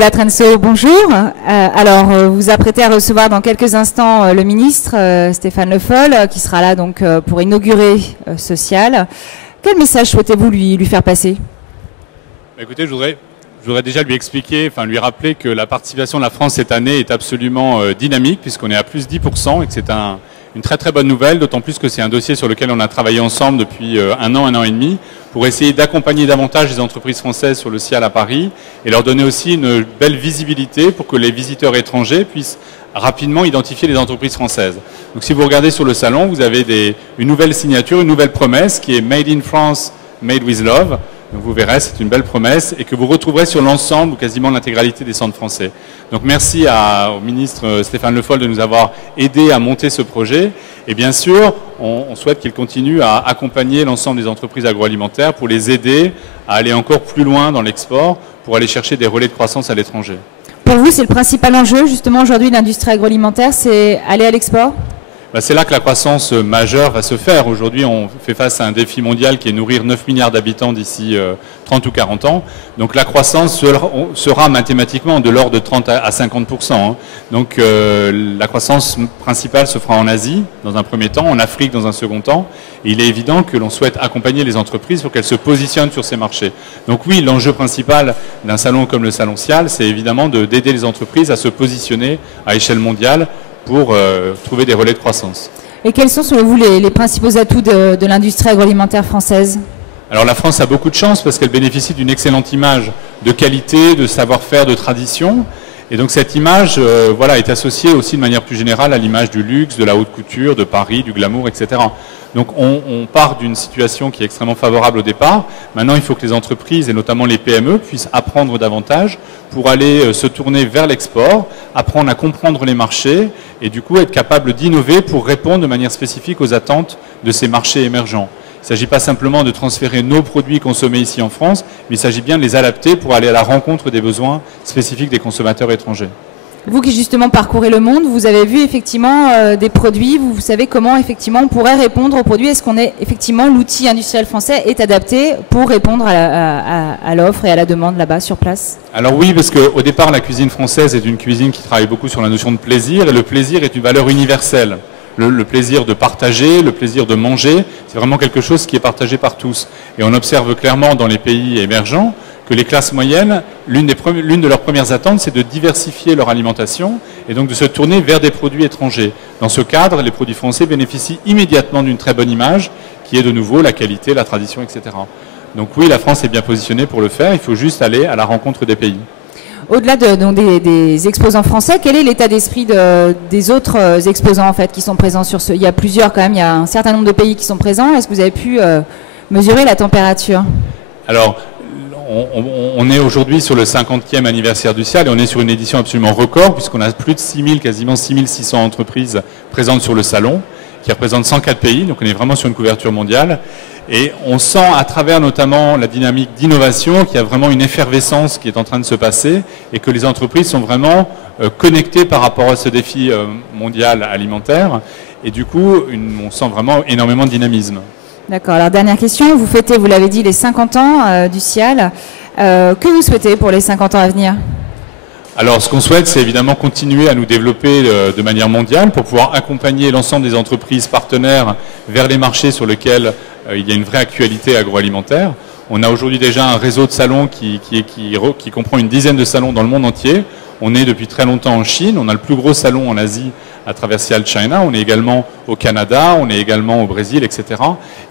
Nicolas Trenso, bonjour. Vous vous apprêtez à recevoir dans quelques instants le ministre Stéphane Le Foll, qui sera là donc pour inaugurer Social. Quel message souhaitez-vous lui faire passer? Écoutez, je voudrais déjà lui expliquer, lui rappeler que la participation de la France cette année est absolument dynamique, puisqu'on est à plus 10%, et que c'est une très très bonne nouvelle, d'autant plus que c'est un dossier sur lequel on a travaillé ensemble depuis un an et demi, pour essayer d'accompagner davantage les entreprises françaises sur le Cial à Paris, et leur donner aussi une belle visibilité pour que les visiteurs étrangers puissent rapidement identifier les entreprises françaises. Donc si vous regardez sur le salon, vous avez une nouvelle signature, une nouvelle promesse qui est Made in France, Made with Love. Donc vous verrez, c'est une belle promesse et que vous retrouverez sur l'ensemble ou quasiment l'intégralité des centres français. Donc merci au ministre Stéphane Le Foll de nous avoir aidé à monter ce projet. Et bien sûr, on souhaite qu'il continue à accompagner l'ensemble des entreprises agroalimentaires pour les aider à aller encore plus loin dans l'export, pour aller chercher des relais de croissance à l'étranger. Pour vous, c'est le principal enjeu justement aujourd'hui de l'industrie agroalimentaire, c'est aller à l'export? C'est là que la croissance majeure va se faire. Aujourd'hui, on fait face à un défi mondial qui est nourrir 9 milliards d'habitants d'ici 30 ou 40 ans. Donc la croissance sera mathématiquement de l'ordre de 30 à 50%. Donc la croissance principale se fera en Asie dans un premier temps, en Afrique dans un second temps. Et il est évident que l'on souhaite accompagner les entreprises pour qu'elles se positionnent sur ces marchés. Donc oui, l'enjeu principal d'un salon comme le Salon Cial, c'est évidemment d'aider les entreprises à se positionner à échelle mondiale pour trouver des relais de croissance. Et quels sont selon vous les principaux atouts de l'industrie agroalimentaire française? Alors la France a beaucoup de chance parce qu'elle bénéficie d'une excellente image de qualité, de savoir-faire, de tradition. Et donc cette image est associée aussi de manière plus générale à l'image du luxe, de la haute couture, de Paris, du glamour, etc. Donc on part d'une situation qui est extrêmement favorable au départ. Maintenant, il faut que les entreprises, et notamment les PME, puissent apprendre davantage pour aller se tourner vers l'export, apprendre à comprendre les marchés et du coup être capable d'innover pour répondre de manière spécifique aux attentes de ces marchés émergents. Il ne s'agit pas simplement de transférer nos produits consommés ici en France, mais il s'agit bien de les adapter pour aller à la rencontre des besoins spécifiques des consommateurs étrangers. Vous qui justement parcourez le monde, vous avez vu effectivement des produits, vous savez comment effectivement on pourrait répondre aux produits. Est-ce qu'on est effectivement l'outil industriel français est adapté pour répondre à l'offre et à la demande là-bas sur place? Alors oui, parce qu'au départ la cuisine française est une cuisine qui travaille beaucoup sur la notion de plaisir, et le plaisir est une valeur universelle. Le plaisir de partager, le plaisir de manger, c'est vraiment quelque chose qui est partagé par tous. Et on observe clairement dans les pays émergents que les classes moyennes, l'une de leurs premières attentes, c'est de diversifier leur alimentation et donc de se tourner vers des produits étrangers. Dans ce cadre, les produits français bénéficient immédiatement d'une très bonne image, qui est de nouveau la qualité, la tradition, etc. Donc oui, la France est bien positionnée pour le faire, il faut juste aller à la rencontre des pays. Au-delà des exposants français, quel est l'état d'esprit des autres exposants en fait qui sont présents sur ce? Il y a plusieurs quand même, il y a un certain nombre de pays qui sont présents. Est-ce que vous avez pu mesurer la température? Alors, on est aujourd'hui sur le 50e anniversaire du Cial et on est sur une édition absolument record puisqu'on a plus de 6000, quasiment 6600 entreprises présentes sur le salon qui représentent 104 pays, donc on est vraiment sur une couverture mondiale. Et on sent à travers notamment la dynamique d'innovation qu'il y a vraiment une effervescence qui est en train de se passer et que les entreprises sont vraiment connectées par rapport à ce défi mondial alimentaire. Et du coup, on sent vraiment énormément de dynamisme. D'accord. Alors dernière question, vous fêtez, vous l'avez dit, les 50 ans du Cial. Que vous souhaitez pour les 50 ans à venir? Alors, ce qu'on souhaite, c'est évidemment continuer à nous développer de manière mondiale pour pouvoir accompagner l'ensemble des entreprises partenaires vers les marchés sur lesquels il y a une vraie actualité agroalimentaire. On a aujourd'hui déjà un réseau de salons qui comprend une dizaine de salons dans le monde entier. On est depuis très longtemps en Chine, on a le plus gros salon en Asie à travers Cial China, on est également au Canada, on est également au Brésil, etc.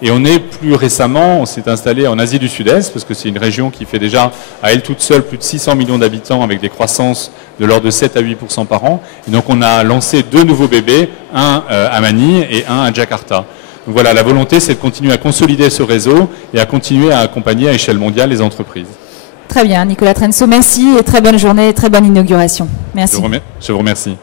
Et on est plus récemment, on s'est installé en Asie du Sud-Est, parce que c'est une région qui fait déjà à elle toute seule plus de 600 millions d'habitants avec des croissances de l'ordre de 7 à 8% par an. Et donc on a lancé 2 nouveaux bébés, un à Manille et un à Jakarta. Donc voilà, la volonté c'est de continuer à consolider ce réseau et à continuer à accompagner à échelle mondiale les entreprises. Très bien, Nicolas Trenso, merci et très bonne journée, très bonne inauguration. Merci. Je vous remercie.